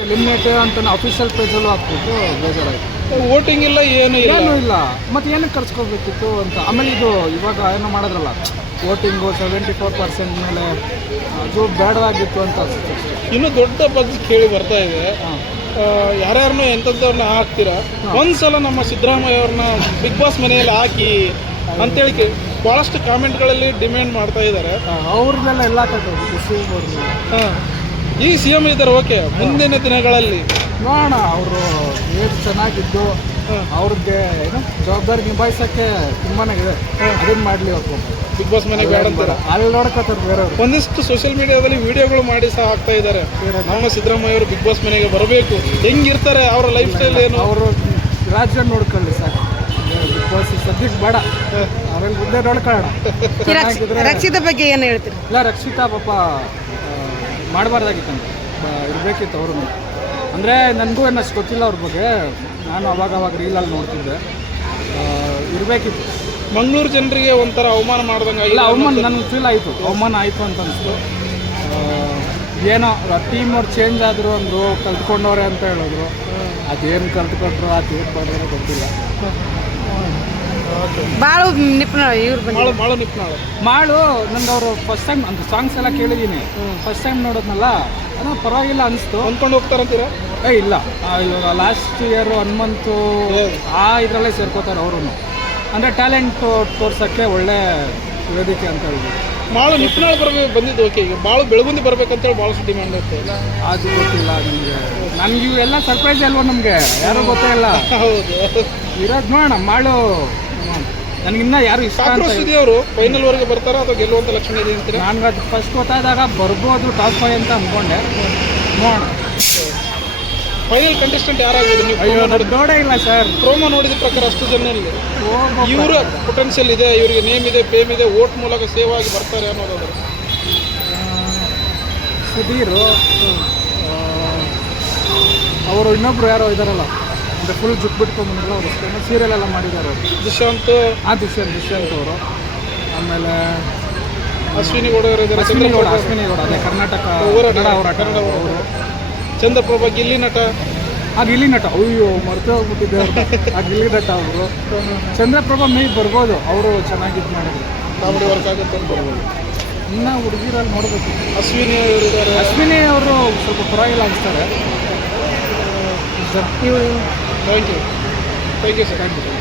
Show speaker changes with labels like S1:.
S1: Eliminate ಅಂತ official ಪೇಜಲ್ಲೂ ಹಾಕ್ಬಿಟ್ಟು ಬೇಜಾರಾಯಿತು.
S2: ವೋಟಿಂಗ್ ಇಲ್ಲ, ಏನೂ
S1: ಇಲ್ಲ ಮತ್ತು ಏನಕ್ಕೆ ಕರ್ಸ್ಕೋಬೇಕಿತ್ತು ಅಂತ. ಆಮೇಲೆ ಇದು ಇವಾಗ ಏನೋ ಮಾಡಿದ್ರಲ್ಲ ವೋಟಿಂಗು 74% ಮೇಲೆ, ಅದು ಬೇಡವಾಗಿತ್ತು ಅಂತ ಅನಿಸುತ್ತೆ.
S2: ಇನ್ನೂ ದೊಡ್ಡ ಬಗ್ಗೆ ಕೇಳಿ ಬರ್ತಾ ಇದೆ. ಯಾರ್ಯಾರನ್ನೂ ಎಂಥದ್ದವ್ರನ್ನ ಹಾಕ್ತೀರಾ, ಒಂದ್ಸಲ ನಮ್ಮ ಸಿದ್ದರಾಮಯ್ಯ ಅವ್ರನ್ನ ಬಿಗ್ ಬಾಸ್ ಮನೆಯಲ್ಲಿ ಹಾಕಿ ಅಂತೇಳಿ ಭಾಳಷ್ಟು ಕಾಮೆಂಟ್ಗಳಲ್ಲಿ ಡಿಮ್ಯಾಂಡ್ ಮಾಡ್ತಾ ಇದ್ದಾರೆ.
S1: ಅವ್ರನ್ನೆಲ್ಲ ಎಲ್ಲ
S2: ಈ ಸಿ ಎಂ ಇದ್ದಾರೆ, ಓಕೆ, ಮುಂದಿನ ದಿನಗಳಲ್ಲಿ
S1: ನೋಡೋಣ ಅವರು ಏನು ಚೆನ್ನಾಗಿದ್ದು ಅವ್ರಿಗೆ ಏನು ಜವಾಬ್ದಾರಿ ನಿಭಾಯಿಸೋಕ್ಕೆ ತುಂಬಾ ಇದೆ. ಅದನ್ನು ಮಾಡಲಿ ಅವ್ರು
S2: ಬಿಗ್ ಬಾಸ್ ಮನೆಗೆ ಬೇಡ ಅಂತಾರೆ.
S1: ಅಲ್ಲಿ ನೋಡ್ಕೋತಾರೆ ಬೇರೆಯವರು.
S2: ಒಂದಿಷ್ಟು ಸೋಷಿಯಲ್ ಮೀಡಿಯಾದಲ್ಲಿ ವಿಡಿಯೋಗಳು ಮಾಡಿ ಸಹ ಹಾಕ್ತಾ ಇದ್ದಾರೆ. ನಮ್ಮ ಸಿದ್ದರಾಮಯ್ಯ ಅವರು ಬಿಗ್ ಬಾಸ್ ಮನೆಗೆ ಬರಬೇಕು, ಹೆಂಗಿರ್ತಾರೆ, ಅವರ ಲೈಫ್ ಸ್ಟೈಲ್ ಏನು,
S1: ಅವರು ರಾಜ್ಯ ನೋಡ್ಕೊಳ್ಳಿ ಸರ್. ಬಿಗ್ ಬಾಸ್ ಸದ್ಯಕ್ಕೆ ಬೇಡ, ಅವ್ರಲ್ಲಿ ಮುಂದೆ ನೋಡ್ಕೊಳ್ಳೋಣ.
S3: ರಕ್ಷಿತಾ ಬಗ್ಗೆ ಏನು ಹೇಳ್ತೀರಿ?
S1: ಇಲ್ಲ, ರಕ್ಷಿತಾ ಪಾಪ ಮಾಡಬಾರ್ದಾಗಿತ್ತಂತೆ, ಇರಬೇಕಿತ್ತು ಅವರು. ಅಂದರೆ ನನಗೂ ಏನಷ್ಟು ಗೊತ್ತಿಲ್ಲ ಅವ್ರ ಬಗ್ಗೆ, ನಾನು ಅವಾಗ ರೀಲಲ್ಲಿ ನೋಡ್ತಿದ್ದೆ. ಇರಬೇಕಿತ್ತು.
S2: ಮಂಗಳೂರು ಜನರಿಗೆ ಒಂಥರ ಅವಮಾನ ಮಾಡ್ದಂಗೆ.
S1: ಇಲ್ಲ, ಅವಮಾನ ನನಗೆ ಫೀಲ್ ಆಯಿತು, ಅವಮಾನ ಆಯಿತು ಅಂತ ಅನಿಸ್ತು. ಏನೋ ಟೀಮ್ ಅವ್ರು ಚೇಂಜ್ ಆದರು ಅಂದರು, ಕಲ್ತ್ಕೊಂಡವ್ರೆ ಅಂತ ಹೇಳಿದ್ರು. ಅದೇನು ಕಲ್ತ್ಕೊಂಡ್ರು, ಅದೇನು ಮಾಡಿದ್ರು ಗೊತ್ತಿಲ್ಲ.
S3: ಭಾಳ ನಿಪುಣ ಇವ್ರು
S2: ಭಾಳ ನಿಪುಣ
S1: ಮಾಡು. ನಂಗೆ ಅವರು ಫಸ್ಟ್ ಟೈಮ್ ಅಂತ ಸಾಂಗ್ಸ್ ಎಲ್ಲ ಕೇಳಿದ್ದೀನಿ, ಫಸ್ಟ್ ಟೈಮ್ ನೋಡೋದ್ನಲ್ಲ, ಅದು ಪರವಾಗಿಲ್ಲ ಅನಿಸ್ತು.
S2: ಅಂದ್ಕೊಂಡು ಹೋಗ್ತಾರಂತೀರಾ?
S1: ಇಲ್ಲ, ಇವಾಗ ಲಾಸ್ಟ್ ಇಯರು ಹನುಮಂತು ಇದರಲ್ಲೇ ಸೇರ್ಕೋತಾರೆ ಅವರು. ಅಂದರೆ ಟ್ಯಾಲೆಂಟ್ ತೋರ್ಸೋಕ್ಕೆ ಒಳ್ಳೆ ವೇದಿಕೆ ಅಂತ ಹೇಳಿದ್ರು.
S2: ಭಾಳ ನಿಪುಣಗಳು ಬಂದಿದ್ದು, ಓಕೆ. ಈಗ ಭಾಳ ಬೆಳಗುಂದಿ ಬರ್ಬೇಕಂತೇಳಿ ಭಾಳಷ್ಟು ಡಿಮ್ಯಾಂಡ್ ಇರುತ್ತೆ.
S1: ಅದು ಗೊತ್ತಿಲ್ಲ ನನಗೆ ಇವೆಲ್ಲ ಸರ್ಪ್ರೈಸ್ ಅಲ್ವ, ನಮಗೆ ಯಾರೂ ಗೊತ್ತೇ ಇಲ್ಲ.
S2: ಹೌದು,
S1: ಇರೋದು ನೋಡೋಣ. ಮಾಡು ನನಗಿನ್ನ ಯಾರು ಇಷ್ಟ
S2: ಸುದ್ದಿ ಅವರು ಫೈನಲ್ ವರೆಗೆ ಬರ್ತಾರ ಅಥವಾ ಗೆಲ್ಲುವಂಥ ಲಕ್ಷಣ ಇದೆ ಅಂತೀರಾ?
S1: ನನಗೆ ಅದು ಫಸ್ಟ್ ಗೊತ್ತಾದಾಗ ಬರ್ಬೋದು ಟಾಪ್ 5 ಅಂತ ಅಂದ್ಕೊಂಡೆ. ನೋಡೋಣ
S2: ಫೈನಲ್ ಕಂಟೆಸ್ಟೆಂಟ್ ಯಾರಾಗ್ಬೋದು? ನೀವು
S1: ನೋಡೇ ಇಲ್ಲ ಸರ್.
S2: ಪ್ರೋಮೋ ನೋಡಿದ ಪ್ರಕಾರ ಅಷ್ಟು ಜನರಲ್ಲಿ ಇವರ ಪೊಟೆನ್ಷಿಯಲ್ ಇದೆ, ಇವರಿಗೆ ನೇಮ್ ಇದೆ, ಫೇಮ್ ಇದೆ, ವೋಟ್ ಮೂಲಕ ಸೇವ್ ಆಗಿ ಬರ್ತಾರೆ ಅನ್ನೋದಾದ್ರೆ
S1: ಸುಧೀರು, ಅವರು ಇನ್ನೊಬ್ರು ಯಾರೋ ಇದ್ದಾರಲ್ಲ, ಅಂದರೆ ಫುಲ್ ಜುಟ್ ಬಿಟ್ಕೊಂಡ್ಬಂದ್ರು, ಅವರು ಸೀರಿಯಲ್ ಎಲ್ಲ ಮಾಡಿದ್ದಾರೆ ಅವರು.
S2: ದುಷ್ಯಂತ್
S1: ಅವರು. ಆಮೇಲೆ
S2: ಅಶ್ವಿನಿ ಗೌಡ ಅವರು ಇದ್ದಾರೆ.
S1: ಅಶ್ವಿನಿ ಗೌಡ ಅದೇ ಕರ್ನಾಟಕ ಅವರು.
S2: ಚಂದ್ರಪ್ರಭಾ ಗಿಲ್ಲಿ ನಟ.
S1: ಗಿಲ್ಲಿ ನಟ, ಅಯ್ಯೋ ಮರೆತು ಹೋಗ್ಬಿಟ್ಟಿದ್ದೆ ಅವರು. ಗಿಲ್ಲಿ ನಟ ಅವರು. ಚಂದ್ರಪ್ರಭಾ ಮೇ ಬರ್ಬೋದು, ಅವರು ಚೆನ್ನಾಗಿದ್ದು ಮಾಡಿದ್ರು,
S2: ಕಾಮಿಡಿ ವರ್ಕ್ ಆಗುತ್ತೆ ಅಂತ ಬರ್ಬೋದು.
S1: ಇನ್ನು ಹುಡುಗಿರಲ್ಲಿ ನೋಡಬೇಕು.
S2: ಅಶ್ವಿನಿ ಅವರು ಇದ್ದಾರೆ.
S1: ಅಶ್ವಿನಿ ಅವರು ಸ್ವಲ್ಪ ಪರವಾಗಿಲ್ಲ ಅನಿಸ್ತಾರೆ.
S2: Thank you sir.